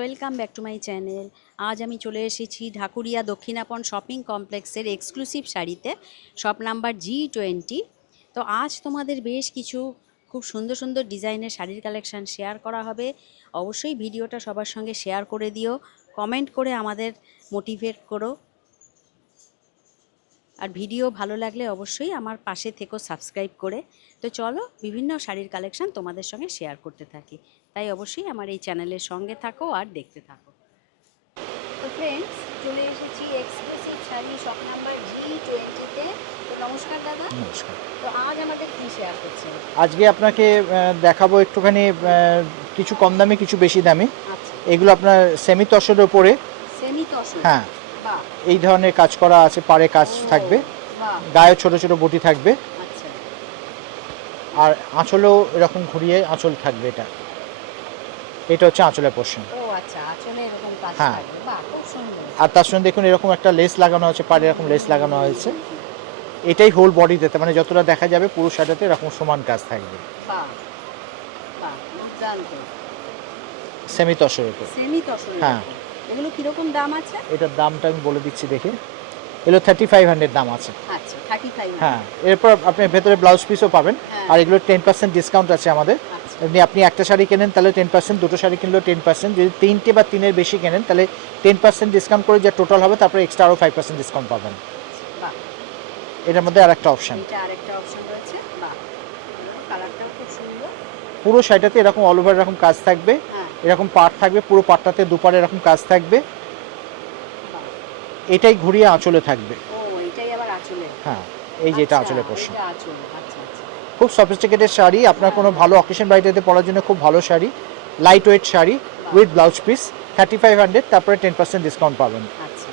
Welcome back to my channel. আজ আমি চলে এসেছি ঢাকুরিয়া দক্ষিণাপন শপিং কমপ্লেক্সের এক্সক্লুসিভ শাড়িতে, শপ নাম্বার G20। তো আজ তোমাদের বেশ কিছু খুব সুন্দর সুন্দর ডিজাইনের শাড়ির কালেকশান শেয়ার করা হবে। অবশ্যই ভিডিওটা সবার সঙ্গে শেয়ার করে দিও, কমেন্ট করে আমাদের মোটিভেট করো। আর ভিডিও ভালো লাগলে অবশ্যই আমার পাশে থেকো সাবস্ক্রাইব করে। তো চলো বিভিন্ন শাড়ির কালেকশান তোমাদের সঙ্গে শেয়ার করতে থাকি, তাই অবশ্যই আমার এই চ্যানেলের সঙ্গে থাকো আর দেখতে থাকো। তো ফ্রেন্ডস, চলে এসেছি এক্সক্লুসিভ শাড়ি শপ নাম্বার G20-তে। তো নমস্কার দাদা। নমস্কার। তো আজ আমাদের কী শেয়ার করছেন? আজকে আপনাকে দেখাবো একটুখানি কিছু কম দামি কিছু বেশি দামি। আচ্ছা, এগুলো আপনার সেমি তসরের উপরে। সেমি তসর। হ্যাঁ, বাহ, এই ধরনের কাজ করা আছে, পাড়ে কাজ ও, থাকবে, বাহ, গায়ে ছোট ছোট বুটি থাকবে, আচ্ছা, আর আঁচলেও এরকম ঘুরিয়ে আঁচল থাকবে। এটা হচ্ছে আঁচলের পোর্শন। ও আচ্ছা, আঁচলে এরকম কাজ হ্যাঁ। থাকবে, বাহ, খুব সুন্দর। আর তার সঙ্গে দেখুন এরকম একটা লেস লাগানো আছে, পাড়ে এরকম লেস লাগানো হয়েছে। এটাই হোল বডিতে, মানে যতটা দেখা যাবে পুরো শাড়িতে এরকম সমান কাজ থাকবে। বাহ, বাহ, দুর্দান্ত। সেমি তসরের উপর। সেমি তসরের হ্যাঁ। উপর। এগুলো কিরকম দাম আছে? এটার দামটা আমি বলে দিচ্ছি দেখে। এগুলো 3500 দাম আছে। আচ্ছা, 35। হ্যাঁ, এরপর আপনি ভেতরে ব্লাউজ পিসও পাবেন। হ্যাঁ। আর এগুলো 10% ডিসকাউন্ট আছে আমাদের। আচ্ছা, এমনি আপনি একটা শাড়ি কেনেন তাহলে 10%, দুটো শাড়ি কিনলেও 10%, যদি তিনটে বা তিনের বেশি কেনেন তাহলে 10% ডিসকাউন্ট করে যা টোটাল হবে তারপরে এক্সট্রা আরও 5% ডিসকাউন্ট পাবেন। বাহ, এটার মধ্যে আরেকটা অপশান, এটা আরেকটা অপশন রয়েছে। বাহ, কালারটাও খুব সুন্দর। পুরো শাড়িটাতে এরকম অল ওভার এরকম কাজ থাকবে, হ্যাঁ, এরকম পাড় থাকবে, পুরো পাড়টাতে দুপারে এরকম কাজ থাকবে। বাহ, এটাই ঘুরিয়ে আঁচলে থাকবে। ও এটাই আবার আঁচলে। হ্যাঁ, এই যে এটা আচ্ছা, আঁচলের পোর্শন। এটা আঁচল, আচ্ছা আচ্ছা। খুব সফিস্টিকেটেড শাড়ি, আপনার কোনো ভালো অকেশন বাড়িতে পরার জন্য খুব ভালো sari. Light weight sari with blouse piece, 3500, তারপরে 10% ডিসকাউন্ট পাবেন। আচ্ছা,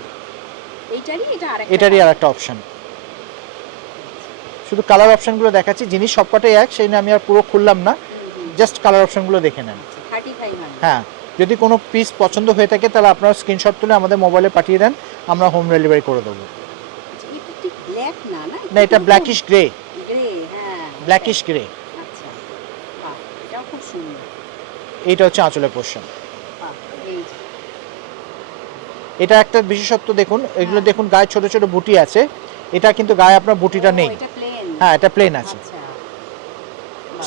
এটারই আর একটা অপশান। শুধু কালার অপশানগুলো দেখাচ্ছি, জিনিস সবকটাই এক, সেই নিয়ে আমি আর পুরো খুললাম না, জাস্ট কালার অপশানগুলো দেখে নেন। 35। হ্যাঁ, যদি কোনো পিস পছন্দ হয়ে থাকে তাহলে আপনারা স্ক্রিনশট তুলে আমাদের মোবাইলে পাঠিয়ে দেন, আমরা হোম ডেলিভারি করে দেবো। আচ্ছা, এটা ঠিক ব্ল্যাক না, না? না, এটা ব্ল্যাকিশ গ্রে। গ্রে, হ্যাঁ। Blackish grey. আচ্ছা, বাহ, এটাও খুব সুন্দর। এইটা হচ্ছে আঁচলের পোর্শন। বাহ, এই যে, এটা একটা বিশেষত্ব দেখুন, এগুলো দেখুন গায়ে ছোট ছোট বুটি আছে, এটা কিন্তু গায়ে আপনার বুটিটা ও, নেই। এটা প্লেন। হ্যাঁ, এটা প্লেন আছে, আচ্ছা,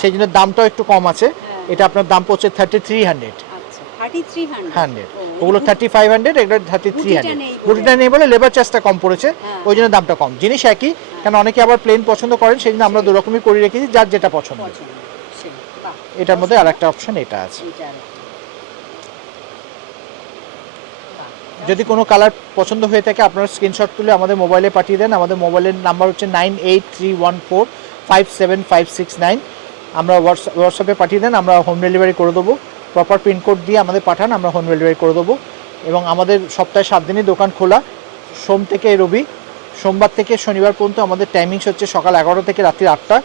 সেই জন্য দামটাও একটু কম আছে। হ্যাঁ, এটা আপনার দাম পড়ছে 3300। আচ্ছা, 3300। 100, ও, ওগুলো 3500, এগুলো বুটিটা 3300। নেই বলে। বুটিটা নেই বলে লেবার চার্জটা কম পড়েছে, হ্যাঁ, ওই জন্য দামটা কম। জিনিস একই, কারণ অনেকে আবার প্লেন পছন্দ করেন, সেই জন্য আমরা দু রকমই করে রেখেছি, যার যেটা পছন্দ। পছন্দ, সেই, বাহ, এটার মধ্যে আর একটা অপশন এটা আছে। এইটা আরেকটা। বাহ, যদি কোনো কালার পছন্দ হয়ে থাকে আপনারা স্ক্রিনশট তুলে আমাদের মোবাইলে পাঠিয়ে দেন। আমাদের মোবাইলের নাম্বার হচ্ছে 9831457569। আমরা হোয়াটসঅ্যাপে পাঠিয়ে দেন, আমরা হোম ডেলিভারি করে দেবো। প্রপার পিনকোড দিয়ে আমাদের পাঠান, আমরা হোম ডেলিভারি করে দেবো। এবং আমাদের সপ্তাহে 7 দিনই দোকান খোলা, সোম থেকে রবি, সোমবার থেকে শনিবার পর্যন্ত আমাদের টাইমিংস হচ্ছে সকাল 11টা থেকে রাত্রি 8টা।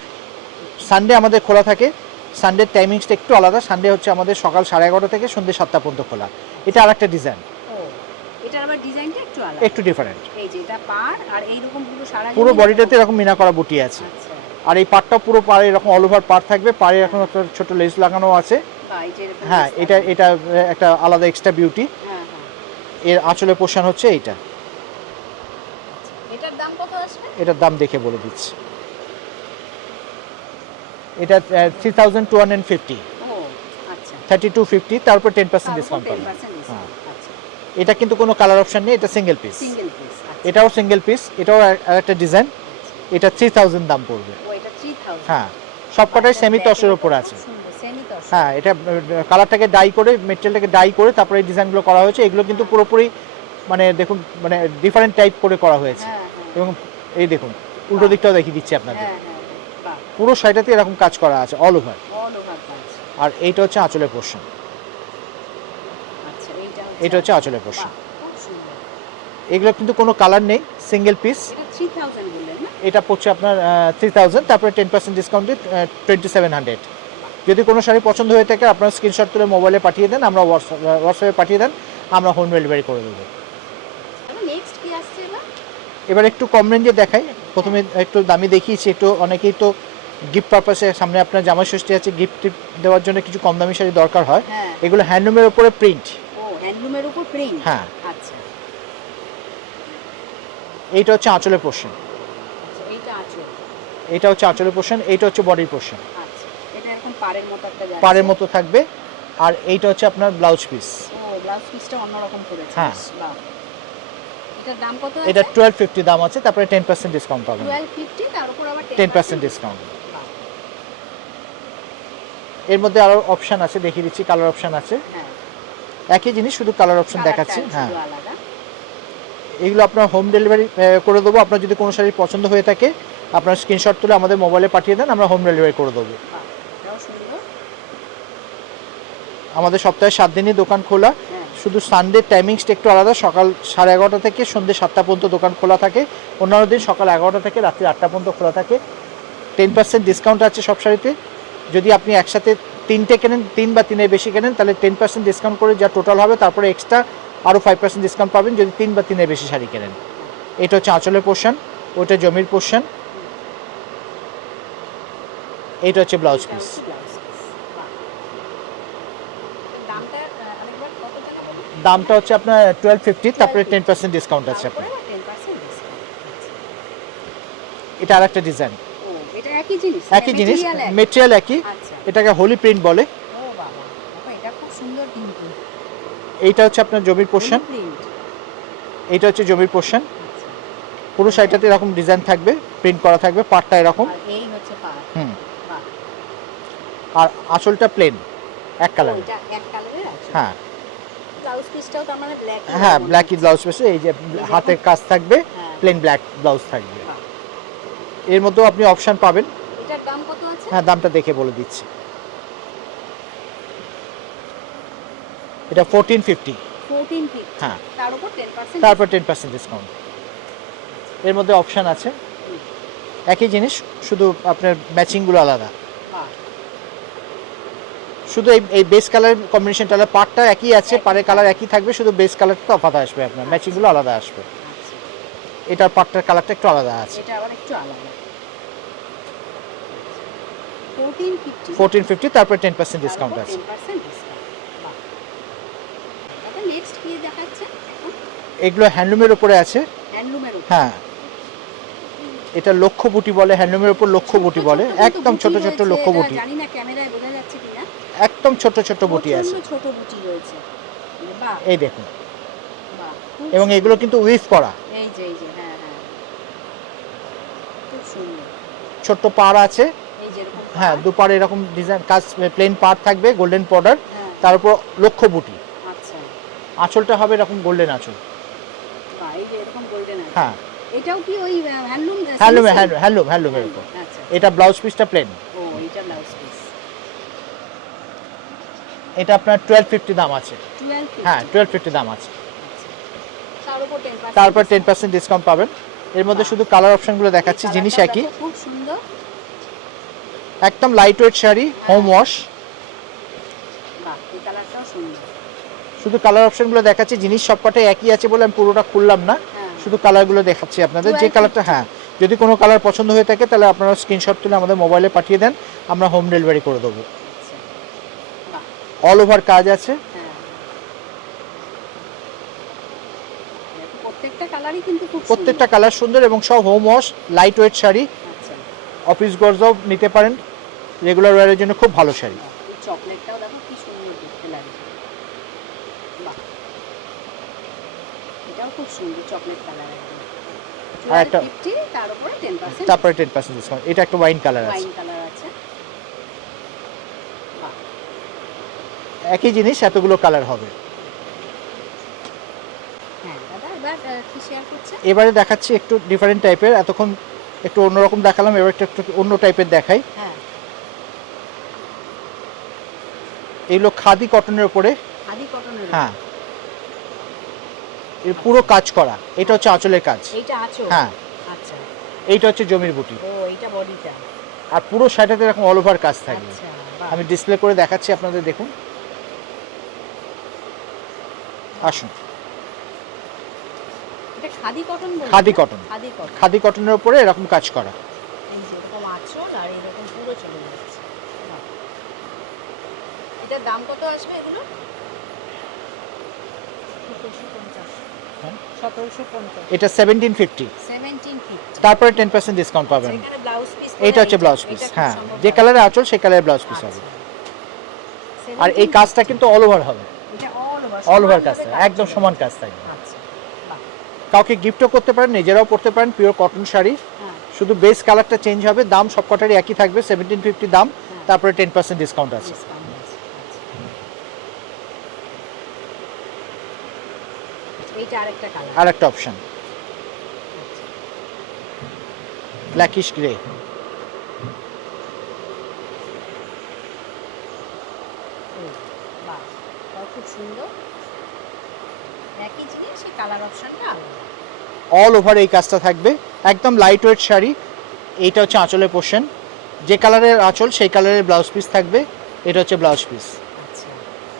সানডে আমাদের খোলা থাকে, সানডের টাইমিংসটা একটু আলাদা, সানডে হচ্ছে আমাদের সকাল 11:30 থেকে সন্ধ্যে 7টা পর্যন্ত খোলা। এটা আর একটা ডিজাইন, ও, এটার আবার ডিজাইনটা একটু আলাদা, একটু ডিফারেন্ট। এই যে এটা পাড়, আর এইরকম পুরো সারা পুরো বডিটাতে এরকম মিনা করা বুটি আছে। আচ্ছা, আর এই পাড়টা পুরো পাড়ে এরকম অল ওভার পাড় থাকবে, পাড়ে এখন একটা ছোট লেস লাগানো আছে। বাহ, এই যে এরকম হ্যাঁ, lace এটা লাগানো। এটা একটা আলাদা এক্সট্রা বিউটি। হ্যাঁ, হ্যাঁ, এর আঁচলের পোর্শন হচ্ছে এইটা। আচ্ছা, এটার দাম কত আসবে? এটার দাম দেখে বলে দিচ্ছি, এটা 3250, ও, আচ্ছা, 3250, তারপর 10% তার ডিসকাউন্ট উপর পাবেন। 10% হ্যাঁ, ডিসকাউন্ট, আচ্ছা, এটা কিন্তু কোনো কালার অপশন নেই, এটা সিঙ্গেল পিস। সিঙ্গেল পিস, আচ্ছা, এটাও সিঙ্গেল পিস, এটাও একটা ডিজাইন। আচ্ছা, এটা 3000 দাম পড়বে। ও, এটা 3000। হ্যাঁ, সবকটাই সেমি তসরের উপর আছে। সেমি তস। হ্যাঁ, এটা কালারটাকে ডাই করে, মেটেরিয়ালটাকে ডাই করে তারপরে এই ডিজাইনগুলো করা হয়েছে। এগুলো কিন্তু পুরোপুরি মানে দেখুন, মানে ডিফারেন্ট টাইপ করে করা হয়েছে। হ্যাঁ, হ্যাঁ, এবং এই দেখুন উল্টো দিকটাও দেখিয়ে দিচ্ছি আপনাদের, হ্যাঁ, হ্যাঁ, বাহ, পুরো শাড়িটাতে এরকম কাজ করা আছে অল ওভার। অল ওভার কাজ। আর এইটা হচ্ছে আঁচলের পোর্শন, আচ্ছা, এটা হচ্ছে আঁচলের পোর্শন। বাহ, খুব সুন্দর। এগুলো কিন্তু কোনো কালার নেই, সিঙ্গেল পিস। এটা 3000 বললেন না? এটা পড়ছে আপনার 3000, তারপরে 10% ডিসকাউন্ট দিয়ে 2700। যদি কোনো শাড়ি পছন্দ হয়ে থাকে আপনার স্ক্রিনশট তুলে মোবাইলে পাঠিয়ে দেন, আমরা হোয়াটসঅ্যাপে পাঠিয়ে দেন, আমরা হোম ডেলিভারি করে দেবো। তাহলে নেক্সট কি আসছে এবার? এবার একটু কম রেঞ্জে দেখাই। প্রথমে একটু দামি দেখিয়েছি, একটু অনেকেই তো গিফট পারপাসে, সামনে আপনার জামাই ষষ্ঠী আছে, গিফট দেওয়ার জন্য কিছু কম দামি শাড়ি দরকার হয়। হ্যাঁ, এগুলো হ্যান্ডলুমের ওপরে প্রিন্ট। ও, হ্যান্ডলুমের উপর প্রিন্ট। হ্যাঁ। আচ্ছা এইটা হচ্ছে আঁচলের পোর্শন, আচ্ছা, এইটা আঁচল। এটা হচ্ছে আঁচলের পোর্শন, এইটা হচ্ছে বডির পোর্শন, আচ্ছা, এটা এরকম পাড়ের মতো একটা যাচ্ছে। পাড়ের মতো থাকবে। আর এইটা হচ্ছে আপনার ব্লাউজ পিস। ও, ব্লাউজ পিসটা অন্যরকম করেছে। হ্যাঁ। বাহ। এটার দাম কত আছে? এটা 1250 দাম আছে, তারপরে 10% ডিসকাউন্ট পাবেন। 1250, তার উপর আবার 10% ডিসকাউন্ট। বাহ। এর মধ্যে আরো অপশন আছে, দেখিয়ে দিচ্ছি, কালার অপশন আছে। হ্যাঁ, একই জিনিস, শুধু কালার অপশন কালারটা দেখাচ্ছি। হ্যাঁ, শুধু আলাদা। এগুলো আপনার হোম ডেলিভারি করে দেবো। আপনার যদি কোনো শাড়ি পছন্দ হয়ে থাকে, আপনার স্ক্রিনশট তুলে আমাদের মোবাইলে পাঠিয়ে দেন, আমরা হোম ডেলিভারি করে দেবো। বাহ, এটাও সুন্দর। আমাদের সপ্তাহে 7 দিনই দোকান খোলা, হ্যাঁ। শুধু সানডে টাইমিংসটা একটু আলাদা। সকাল 11:30 থেকে সন্ধ্যে 7টা পর্যন্ত দোকান খোলা থাকে, অন্যান্য দিন সকাল 11টা থেকে রাত্রি 8টা পর্যন্ত খোলা থাকে। 10% ডিসকাউন্ট আছে সব শাড়িতে। যদি আপনি একসাথে 3টে কেনেন, 3 বা 3-এর বেশি কেনেন, তাহলে 10% ডিসকাউন্ট করে যা টোটাল হবে, তারপরে এক্সট্রা আরও 5% ডিসকাউন্ট পাবেন যদি 3 বা 3-এর বেশি শাড়ি কেনেন। এটা হচ্ছে আঁচলের পোর্শন, ওইটা জমির পোর্শন, এইটা হচ্ছে ব্লাউজ পিস। দামটা আরেকবার কত টাকা বলুন? দামটা হচ্ছে আপনার 1250, তারপরে 10% ডিসকাউন্ট আছে তারপরে আপনার। আবার 10% ডিসকাউন্ট। এটা আরেকটা ডিজাইন, ও, এটা একই জিনিস? একই জিনিস, Material একই? মেটেরিয়াল একই। আচ্ছা। এটাকে হোলি প্রিন্ট বলে। ও বাবা, বাবা, এটা খুব সুন্দর কিন্তু। এইটা হচ্ছে আপনার জমির পোর্শন, প্রিন্ট। এইটা হচ্ছে জমির পোর্শন। আচ্ছা। পুরো শাড়িটাতে এরকম ডিজাইন থাকবে, প্রিন্ট করা থাকবে, পাটটা এরকম। আর এই হচ্ছে পাড়। হুম। বাহ। আর আঁচলটা প্লেন, এক ও, কালার। এটা এক কালারের আছে। হ্যাঁ ব্লাউজ পিসটাও তার মানে ব্ল্যাক। হ্যাঁ, ব্ল্যাকই ব্লাউজ পিসে এই যে হাতের কাজ থাকবে, হ্যাঁ। প্লেন ব্ল্যাক ব্লাউজ থাকবে। বাহ। এর মধ্যেও আপনি অপশন পাবেন। এটার দাম কত আছে? হ্যাঁ, দামটা দেখে বলে দিচ্ছি। এটা 1450। 1450। হ্যাঁ। তার উপর 10%। তারপর 10% ডিসকাউন্ট। এর মধ্যে অপশন আছে, একই জিনিস, শুধু আপনার ম্যাচিংগুলো আলাদা। বাহ। শুধু এই বেস কালার কম্বিনেশনটা আলাদা, পাড়টা একই আছে, পাড়ের কালার একই থাকবে, শুধু বেস কালারটা তফাৎ আসবে, আপনার ম্যাচিংগুলো আলাদা আসবে। আচ্ছা, এটার পাড়টার কালারটা একটু আলাদা আছে। এটা আবার একটু আলাদা। 1450। 1450, তারপর 10% ডিসকাউন্ট আছে। 10% ডিসকাউন্ট। বাহ। তারপর নেক্সট কি দেখাচ্ছে এখন? এগুলো হ্যান্ডলুমের উপরে আছে। হ্যান্ডলুমের উপর। হ্যাঁ, এটা লক্ষ্য বুটি বলে, হ্যান্ডলুমের উপর লক্ষ্য বুটি বলে, একদম ছোট ছোট লক্ষ্য বুটি, জানি না ক্যামেরায় বোঝা যাচ্ছে কিনা। একদম ছোট ছোট বুটি আছে। প্রচন্ড ছোট বুটি রয়েছে। বাহ। এই দেখুন, বাহ, খুব এবং এগুলো কিন্তু উইভ করা। এই যে হ্যাঁ হ্যাঁ, খুব সুন্দর। ছোট্ট পাড় আছে। এই যেরকম হ্যাঁ, দুপাড়ে এরকম ডিজাইন কাজ, প্লেন পাড় থাকবে, গোল্ডেন বর্ডার, হ্যাঁ। তার উপর লক্ষ্য বুটি। আচ্ছা। আঁচলটা হবে এরকম গোল্ডেন আঁচল। বাহ, এই যে এরকম গোল্ডেন আছে। হ্যাঁ, এটাও কি ওই হ্যান্ডলুম? হ্যান্ডলুমের উপর। আচ্ছা। এটা ব্লাউজ পিসটা প্লেন। ও, এটা ব্লাউজ পিস। এটা আপনার 1250 দাম আছে। 1250। হ্যাঁ, 1250 দাম আছে। তার উপর 10%। তারপর 10% ডিসকাউন্ট পাবেন। এর মধ্যে শুধু কালার অপশনগুলো দেখাচ্ছি, জিনিস একই। খুব সুন্দর। একদম light weight sari, home wash. বাহ, এই কালারটাও সুন্দর। শুধু কালার অপশনগুলো দেখাচ্ছি, জিনিস সবকটাই একই আছে বলে আমি পুরোটা খুললাম না, হ্যাঁ। শুধু কালারগুলো দেখাচ্ছি আপনাদের। যে কালারটা, হ্যাঁ, যদি কোনো কালার পছন্দ হয়ে থাকে তাহলে আপনারা স্ক্রিনশট তুলে আমাদের মোবাইলে পাঠিয়ে দেন, আমরা হোম ডেলিভারি করে দেবো। আচ্ছা। বাহ। অল ওভার কাজ আছে। হ্যাঁ। প্রত্যেকটা কালারই কিন্তু খুব প্রত্যেকটা কালার সুন্দর এবং সব home wash, light weight sari. আচ্ছা। অফিস গর্জাও নিতে পারেন, রেগুলার ওয়্যারের জন্য খুব ভালো শাড়ি। চকলেটটাও দেখো কি সুন্দর দেখতে লাগছে। বাহ, এটাও খুব সুন্দর চকলেট কালার একদম। আর একটা 1250, তার উপরে 10%। তারপরে 10% ডিসকাউন্ট। এটা একটা ওয়াইন কালার আছে। ওয়াইন কালার আছে। বাহ। একই জিনিস এতগুলো কালার হবে। হ্যাঁ দাদা, এবার কি শেয়ার করছে? এবারে দেখাচ্ছি একটু ডিফারেন্ট টাইপের, এতক্ষণ একটু অন্যরকম দেখালাম, এবার একটু অন্য টাইপের দেখাই। হ্যাঁ। এইগুলো খাদি কটনের উপরে। খাদি কটনের। হ্যাঁ, এর পুরো কাজ করা। এটা হচ্ছে আঁচলের কাজ। এইটা আঁচল। হ্যাঁ। আচ্ছা। এইটা হচ্ছে জমির বুটি। ও, এইটা বডিটা। আর পুরো শাড়িটাতে এরকম অল ওভার কাজ থাকবে। আচ্ছা, বাহ। আমি ডিসপ্লে করে দেখাচ্ছি আপনাদের, দেখুন। আসুন, এটা খাদি কটন বলে? খাদি কটন। খাদি কটন। খাদি কটনের উপরে এরকম কাজ করা। এই যে এরকম আঁচল আর এরকম পুরো চলে যাচ্ছে। বাহ। এটার দাম কত আসবে এগুলো? হ্যাঁ। 1750 এটা 1750, 1750 তারপরে 10% ডিসকাউন্ট পাবেন। এখানে ব্লাউজ পিস এইটা হচ্ছে ব্লাউজ পিস, হ্যাঁ, যে কালারের আঁচল সেই কালারের ব্লাউজ পিস হবে। আর এই কাজটা কিন্তু অল ওভার হবে, এটা অল ওভার কাজ থাকবে, একদম সমান কাজ থাকবে। আচ্ছা বাহ কাউকে গিফটও করতে পারেন, নিজেরাও পরতে পারেন, পিওর কটন শাড়ি। হ্যাঁ শুধু বেস কালারটা চেঞ্জ হবে, দাম সবকটারই একই থাকবে 1750 দাম, হ্যাঁ। তারপরে 10% ডিসকাউন্ট আছে। ডিসকাউন্ট আছে আচ্ছা এইটা আরেকটা কালার আর একটা অপশন ব্ল্যাকিশ গ্রে, বাহ তাও খুব সুন্দর একই জিনিস এই কালার অপশনটা আলাদা অল ওভার এই কাজটা থাকবে, একদম লাইট ওয়েট শাড়ি। এইটা হচ্ছে আঁচলের পোর্শন, যে কালারের আঁচল সেই কালারের ব্লাউজ পিস থাকবে, এটা হচ্ছে ব্লাউজ পিস। আচ্ছা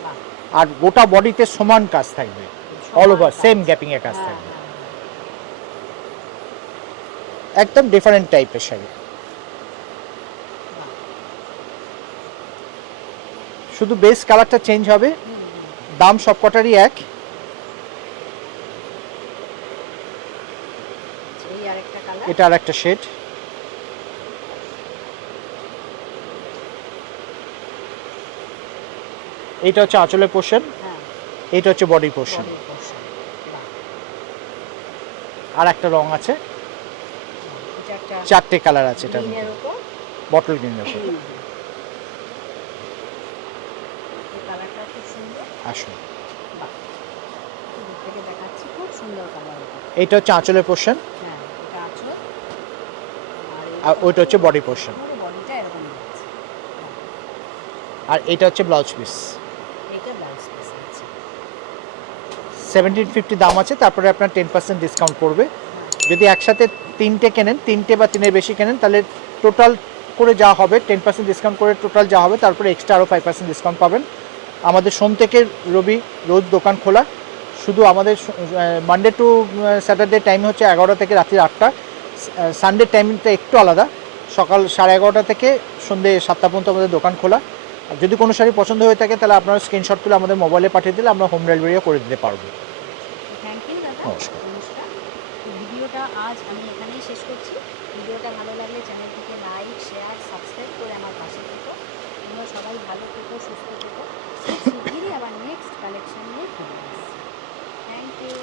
বাহ আর গোটা বডিতে সমান কাজ থাকবে, অল ওভার সেম গ্যাপিং এর কাজ হ্যাঁ, থাকবে, হ্যাঁ, একদম ডিফারেন্ট টাইপের শাড়ি। বাহ। শুধু বেস কালারটা চেঞ্জ হবে, দাম সবকটারই এক। আচ্ছা, এই আরেকটা কালার এটা আর একটা শেড, এইটা হচ্ছে আঁচলের পোর্শন, হ্যাঁ এইটা হচ্ছে বডি পোর্শন। বডির পোর্শন বাহ আর একটা রং আছে, এটা একটা চারটে কালার আছে এটার গ্রিনের মধ্যে, উপর বটল গ্রিনের উপর। এই কালারটা খুব সুন্দর আসুন, বাহ দূর থেকে দেখাচ্ছি খুব সুন্দর কালার এটা এইটা হচ্ছে আঁচলের পোর্শন, হ্যাঁ এটা আঁচল আর ওইটা হচ্ছে বডি পোর্শন, পুরো বডিটা এরকম যাচ্ছে আর এটা হচ্ছে ব্লাউজ পিস। এটা ব্লাউজ পিস আছে 1750 দাম আছে, তারপরে আপনার 10% ডিসকাউন্ট পড়বে। যদি একসাথে তিনটে কেনেন, তিনটে বা তিনের বেশি কেনেন, তাহলে টোটাল করে যা হবে 10% ডিসকাউন্ট করে টোটাল যা হবে, তারপরে এক্সট্রা আরও 5% ডিসকাউন্ট পাবেন। আমাদের সোম থেকে রবি রোজ দোকান খোলা, শুধু আমাদের মানডে টু স্যাটারডে টাইম হচ্ছে 11টা থেকে রাত্রি 8টা, সানডে টাইমিংটা একটু আলাদা, সকাল 11:30 থেকে সন্ধ্যে 7টা পর্যন্ত আমাদের দোকান খোলা। আর যদি কোনো শাড়ি পছন্দ হয়ে থাকে তাহলে আপনারা স্ক্রিনশট তুলে আমাদের মোবাইলে পাঠিয়ে দিলে আমরা হোম ডেলিভারিও করে দিতে পারবো। থ্যাংক ইউ দাদা নমস্কার। নমস্কার তো ভিডিওটা আজ আমি এখানেই শেষ করছি ভিডিওটা ভালো লাগলে চ্যানেলটিকে লাইক শেয়ার সাবস্ক্রাইব করে আমার পাশে থেকো তোমরা সবাই ভালো থেকো সুস্থ থেকো খুব শিগগিরই আবার নেক্সট কালেকশন নিয়ে ফিরে আসছি থ্যাংক ইউ